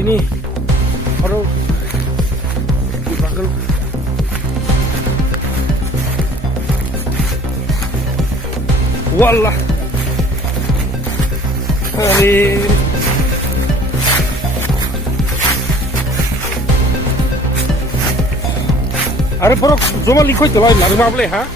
ini aduh dipanggil wallah hari अरे बरो जमा लिखो चलो लारी मापले हाँ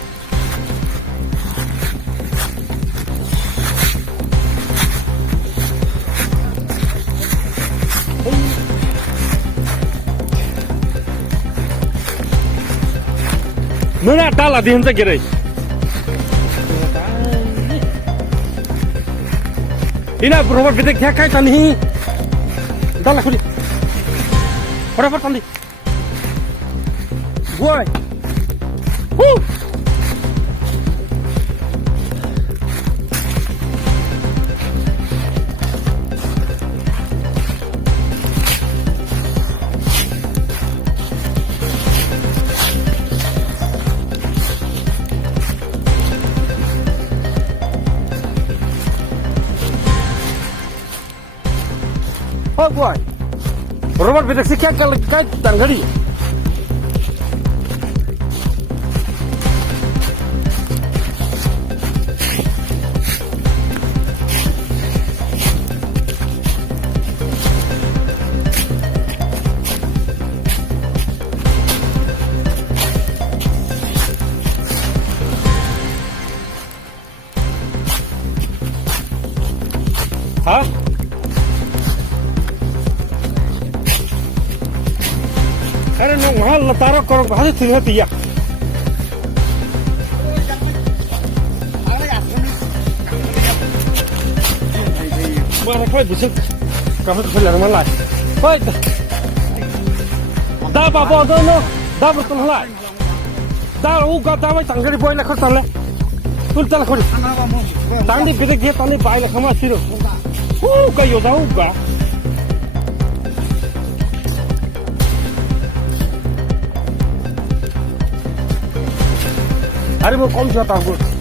mana tala di hanta kira ina berubah beda kaya kaya tani tala kuri berapa tani boy Oh boy, Robert bedak sih kalau kait tanggari. Hah? अरे ना वहाँ लतारा करो कहाँ से सुनिए पिया mana kau bisa kamu tu belajar mana lagi? Baik, dah apa tu no, dah betul lah, dah uga dah macam tanggiri boy nak kerja le, tuh jalan kau, tangdi beda dia tangdi bayi lah kamu asiru, uga yoda uga. अरे वो कौन सा था